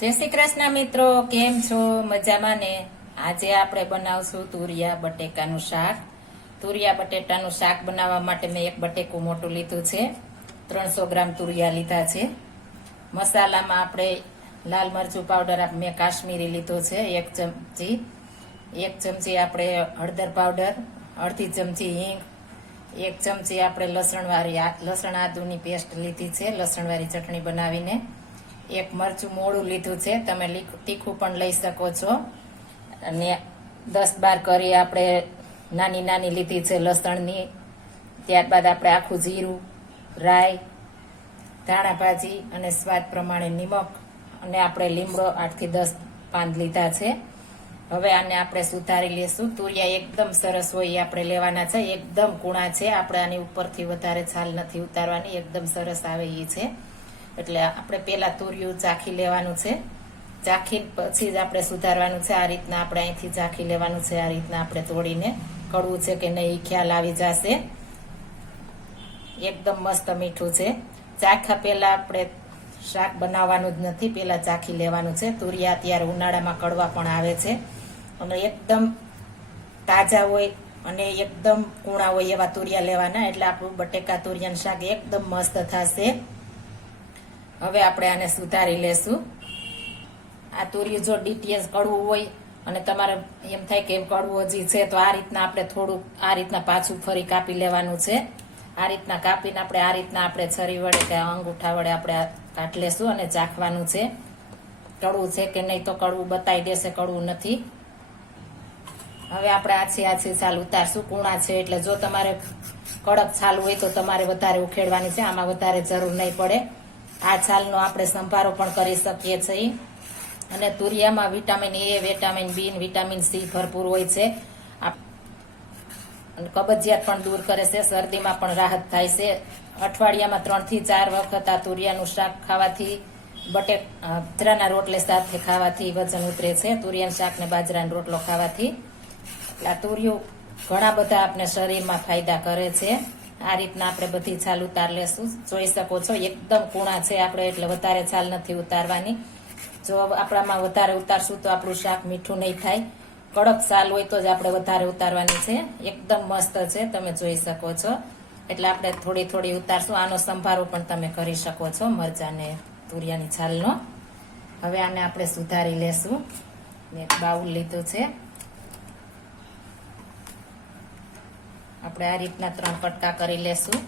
જય શ્રી કૃષ્ણ મિત્રો, કેમ છો? મજામાં ને? આજે આપણે બનાવશું તુરિયા બટેકાનું શાક. તુરિયા બટેટાનું શાક બનાવવા માટે મેં એક બટેકું મોટું લીધું છે. 300 ગ્રામ તુરિયા લીધા છે. મસાલામાં આપણે લાલ મરચું પાવડર મેં કાશ્મીરી લીધો છે 1 ચમચી. 1 ચમચી આપણે હળદર પાવડર, અડધી ચમચી હિંગ, 1 ચમચી આપણે લસણ આદુની પેસ્ટ લીધી છે, લસણવાળી ચટણી બનાવીને. 1 મરચું મોળું લીધું છે, તમે તીખું પણ લઈ શકો છો. અને 10-12 કરી આપણે નાની નાની લીધી છે લસણની. ત્યારબાદ આપણે આખું જીરું, રાઈ, ધાણા ભાજી અને સ્વાદ પ્રમાણે નિમક અને આપણે લીમડો 8 થી 10 પાન લીધા છે. હવે આને આપણે સુધારી લેશું. તુરિયા એકદમ સરસ હોય એ આપણે લેવાના છે, એકદમ કૂણા છે. આપણે આની ઉપરથી વધારે છાલ નથી ઉતારવાની, એકદમ સરસ આવે એ છે. એટલે આપણે પેલા તુરિયું ચાખી લેવાનું છે, ચાખી પછી જ આપણે સુધારવાનું છે. આ રીતના આપણે અહીંથી ચાખી લેવાનું છે, આ રીતના આપણે તોડીને. કડવું છે કે નહીં ખ્યાલ આવી જશે. એકદમ મસ્ત મીઠું છે. ચાખા પેલા આપણે શાક બનાવવાનું જ નથી, પેલા ચાખી લેવાનું છે. તુરિયા અત્યારે ઉનાળામાં કડવા પણ આવે છે અને એકદમ તાજા હોય અને એકદમ કૂણા હોય એવા તુરિયા લેવાના, એટલે આપણું બટેકા તુરિયાનું શાક એકદમ મસ્ત થશે. હવે આપણે આને સુધારી લેશું. આ તુરિયું જો ડીટીએસ કડવું હોય અને તમારે એમ થાય કે કડવું હજી છે, તો આ રીતના આપણે થોડુંક આ રીતના પાછું ફરી કાપી લેવાનું છે. આ રીતના કાપીને આપણે છરી વડે કે અંગૂઠા વડે આપણે કાઢી લેશું અને ચાખવાનું છે કડવું છે કે નહીં. તો કડવું બતાવી દેશે, કડવું નથી. હવે આપણે આછી છાલ ઉતારશું. કૂણા છે એટલે જો તમારે કડક છાલ હોય તો તમારે વધારે ઉખેડવાની છે, આમાં વધારે જરૂર નહીં પડે. આ છાલનો આપણે સંભારો પણ કરી શકીએ છીએ. અને તુરિયામાં vitamin A, vitamin B, vitamin C ભરપૂર હોય છે. અને કબજિયાત પણ દૂર કરે છે, શરદીમાં પણ રાહત થાય છે. અઠવાડિયામાં 3 થી 4 વખત આ તુરિયાનું શાક ખાવાથી, બાજરાના રોટલે સાથે ખાવાથી વજન ઉતરે છે. તુરિયાનું શાક ને બાજરાનો રોટલો ખાવાથી. એટલે આ તુરિયું ઘણા બધા આપણે શરીરમાં ફાયદા કરે છે. આ રીતના આપણે બધી છાલ ઉતાર લેશું. જોઈ શકો છો એકદમ કૂણા છે આપણે, એટલે વધારે છાલ નથી ઉતારવાની. જો આપણામાં વધારે ઉતારશું તો આપણું શાક મીઠું નહીં થાય. કડક છાલ હોય તો જ આપણે વધારે ઉતારવાની છે. એકદમ મસ્ત છે, તમે જોઈ શકો છો. એટલે આપણે થોડી થોડી ઉતારશું. આનો સંભારો પણ તમે કરી શકો છો, મરચાં ને તુરિયાની છાલનો. હવે આને આપણે સુધારી લેશું. મેં એક બાઉલ લીધું છે. આપણે આ રીતના 3 કટકા કરી લેશું.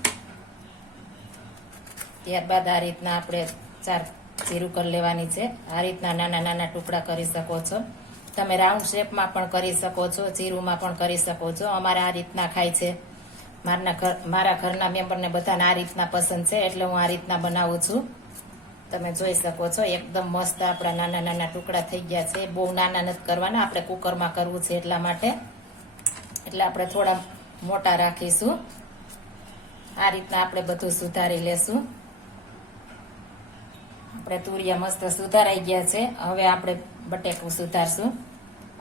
ત્યારબાદ આ રીતના આપણે 4 ચીરું કરી લેવાની છે. આ રીતના નાના નાના ટુકડા કરી શકો છો. તમે રાઉન્ડ શેપમાં પણ કરી શકો છો, ચીરુમાં પણ કરી શકો છો. અમારે આ રીતના ખાય છે. મારા ઘરના મેમ્બરને બધાને આ રીતના પસંદ છે, એટલે હું આ રીતના બનાવું છું. તમે જોઈ શકો છો એકદમ મસ્ત આપણા નાના નાના ટુકડા થઈ ગયા છે. બહુ નાના નથી કરવાના, આપણે કુકરમાં કરવું છે એટલા માટે. એટલે આપણે થોડા મોટા રાખીશું. આ રીતના આપણે બધું સુધારી લેશું. આપણે તુરિયા મસ્ત સુધારાઈ ગયા છે. હવે આપણે બટેકું સુધારશું.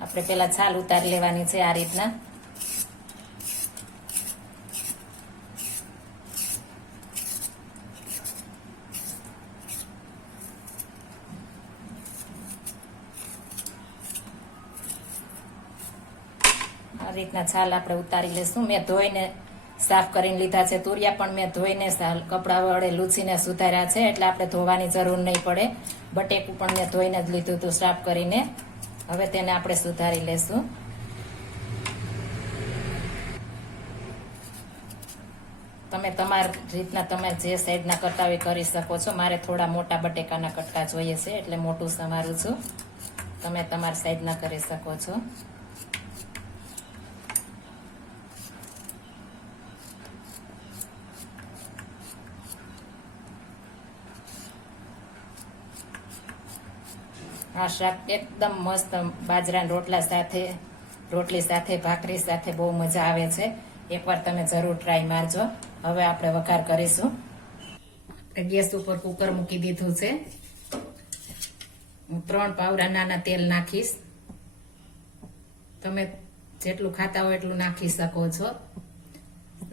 આપણે પેલા છાલ ઉતારી લેવાની છે આ રીતના. આ રીતના છાલ આપણે ઉતારી લેશું. મેં ધોઈને સાફ કરીને લીધા છે. તુરિયા પણ મેં ધોઈને કપડા વડે લૂછીને સુધાર્યા છે, એટલે આપણે ધોવાની જરૂર નહીં પડે. બટેકું પણ મેં ધોઈને જ લીધું હતું સાફ કરીને. હવે તેને આપણે સુધારી લેશું. તમે તમારી રીતના તમે જે સાઈઝના કરતા હોય કરી શકો છો. મારે થોડા મોટા બટેકાના કટકા જોઈએ છે, એટલે મોટું સમારું છું. તમે તમારી સાઈઝના કરી શકો છો. આ શાક એકદમ મસ્ત બાજરાના રોટલી સાથે ભાખરી સાથે બહુ મજા આવે છે. એકવાર તમે જરૂર ટ્રાય મારજો. હવે આપણે વઘાર કરીશું. ગેસ ઉપર કુકર મૂકી દીધું છે. હું 3 પાવડા નાના તેલ નાખીશ. તમે જેટલું ખાતા હોય એટલું નાખી શકો છો.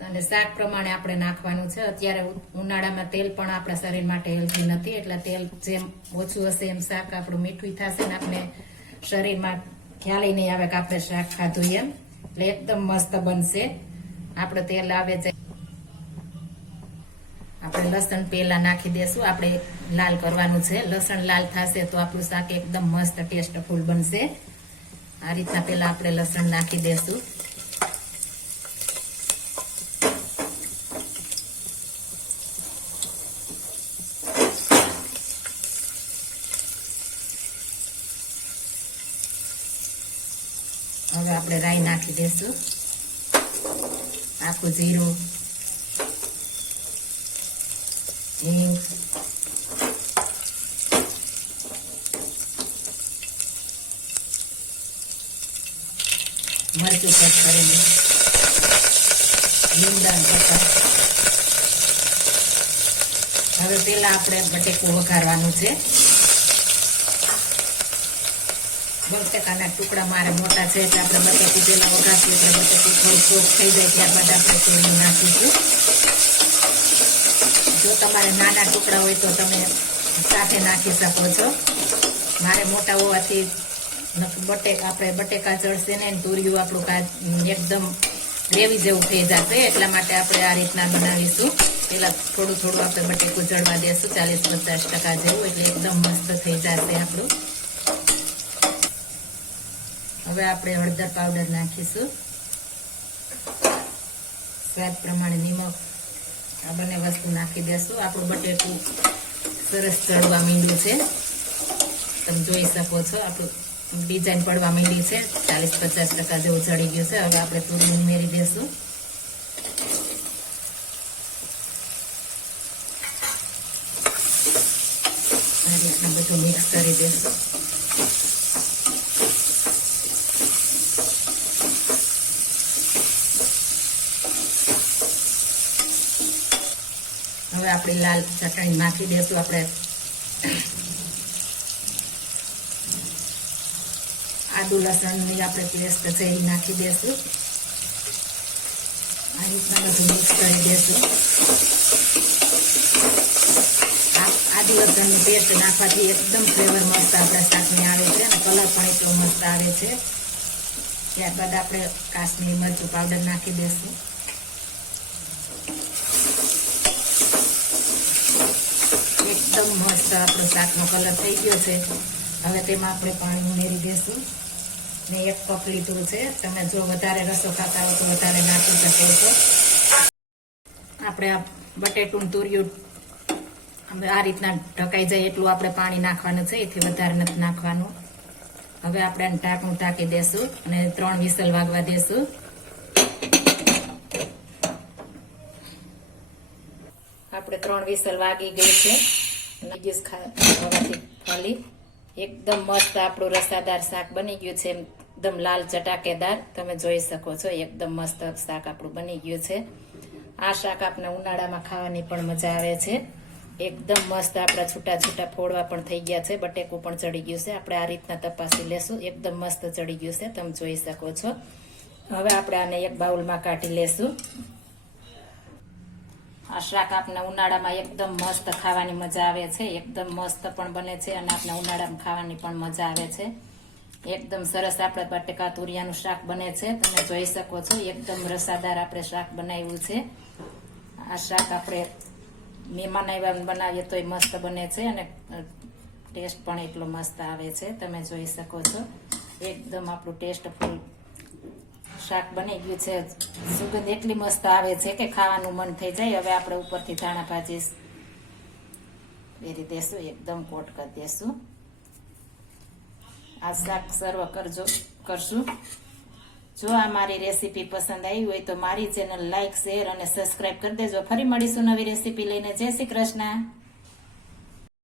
અને શાક પ્રમાણે આપણે નાખવાનું છે. અત્યારે ઉનાળામાં તેલ પણ આપણા શરીર માટે હેલ્ધી નથી, એટલે તેલ જેમ ઓછું હશે એમ શાક આપણું મીઠું થશે ને આપણે શરીરમાં ખ્યાલ નહીં આવે કે આપણે શાક ખાધું એમ. એટલે એકદમ મસ્ત બનશે. આપણે તેલ આવે છે, આપણે લસણ પેલા નાખી દેશું. આપણે લાલ કરવાનું છે. લસણ લાલ થશે તો આપણું શાક એકદમ મસ્ત ટેસ્ટફુલ બનશે. આ રીતના પેલા આપણે લસણ નાખી દેશું. હવે આપણે રાઈ નાખી દેશું, આખું જીરું, હિંગ, મરચું કટ કરેલું, લીમડા પત્તા. હવે પેલા આપણે બટેકું વઘારવાનું છે. બટેકાના ટુકડા મારે મોટા છે એટલે આપણે બટેકું પેલા વઘારશું, એટલે બટેકું થોડું સોફ્ટ થઈ જાય ત્યારબાદ આપણે તેલ નાખીશું. જો તમારે નાના ટુકડા હોય તો તમે સાથે નાખી શકો છો. મારે મોટા હોવાથી આપણે બટેકા ચડશે ને તુરિયું આપણું એકદમ ગ્રેવી જેવું થઈ જશે, એટલા માટે આપણે આ રીતના બનાવીશું. પેલા થોડું થોડું આપણે બટેકું ચડવા દેશું, 40-50% જેવું, એટલે એકદમ મસ્ત થઈ જશે આપણું. હવે આપણે હળદર પાવડર નાખીશું, સ્વાદ પ્રમાણે નિમક, આ બંને વસ્તુ નાખી દેશું. આપણું બટેકું સરસ ચડવા માંડ્યું છે, તમે જોઈ શકો છો. આપણું ડિઝાઇન પડવા માંડી છે, 40-50% જેવું ચડી ગયું છે. હવે આપણે તુરિયું ઉમેરી દેશું. આ રીતના બધું મિક્સ કરી દેશું. હવે આપણે લાલ ચટણી નાખી દેશું. આપણે આદુ લસણની આપણે પેસ્ટ છે એ નાખી દેશું. આ રીતના બધું મિક્સ કરી દેશું. આદુ લસણની પેસ્ટ નાખવાથી એકદમ ફ્લેવર મસ્ત આપણા શાકને આવે છે અને કલર પણ એટલો મસ્ત આવે છે. ત્યારબાદ આપણે કાશ્મીરી મરચું પાવડર નાખી દેશું. એકદમ મસ્ત આપણો શાકનો કલર થઈ ગયો છે. હવે તેમાં આપણે પાણી ઉમેરી દેશું. ને 1 કપ લીધું છે. તમે જો વધારે રસો ખાતા હો તો વધારે નાખી શકો છો. આપણે આ બટેટું તુરિયું આ રીતના ઢકાઈ જાય એટલું આપણે પાણી નાખવાનું છે, એથી વધારે નથી નાખવાનું. હવે આપણે આને ઢાંકણું ઢાંકી દેશું અને 3 વિસલ વાગવા દેશું. આપણે 3 વિસલ વાગી ગઈ છે. ગેસ ખાવાથી ખાલી એકદમ મસ્ત આપણું રસાદાર શાક બની ગયું છે, એકદમ લાલ ચટાકેદાર. તમે જોઈ શકો છો, એકદમ મસ્ત શાક આપણું બની ગયું છે. આ શાક આપણે ઉનાળામાં ખાવાની પણ મજા આવે છે. એકદમ મસ્ત આપણા છૂટા છૂટા ફોડવા પણ થઈ ગયા છે, બટેકું પણ ચડી ગયું છે. આપણે આ રીતના તપાસી લેશું. એકદમ મસ્ત ચડી ગયું છે, તમે જોઈ શકો છો. હવે આપણે આને એક બાઉલમાં કાઢી લેશું. આ શાક આપણે ઉનાળામાં એકદમ મસ્ત ખાવાની મજા આવે છે. એકદમ મસ્ત પણ બને છે અને આપણે ઉનાળામાં ખાવાની પણ મજા આવે છે. એકદમ સરસ આપણે બટેકા તુરિયાનું શાક બને છે, તમે જોઈ શકો છો. એકદમ રસાદાર આપણે શાક બનાવ્યું છે. આ શાક આપણે મહેમાન આવ્યા બનાવીએ તો મસ્ત બને છે અને ટેસ્ટ પણ એટલો મસ્ત આવે છે, તમે જોઈ શકો છો. એકદમ આપણું ટેસ્ટફુલ શાક બની ગયું છે. સુગંધ એટલી મસ્ત આવે છે કે ખાવાનું મન થઈ જાય. હવે આપણે ઉપરથી ધાણા ભાજી વેરી દેશું, એકદમ કોટ કરી દેશું. આ શાક સર્વ કરશું. જો આ મારી રેસીપી પસંદ આવી હોય તો મારી ચેનલ લાઈક, શેર અને સબસ્ક્રાઈબ કરી દેજો. ફરી મળીશું નવી રેસીપી લઈને. જય શ્રી કૃષ્ણ.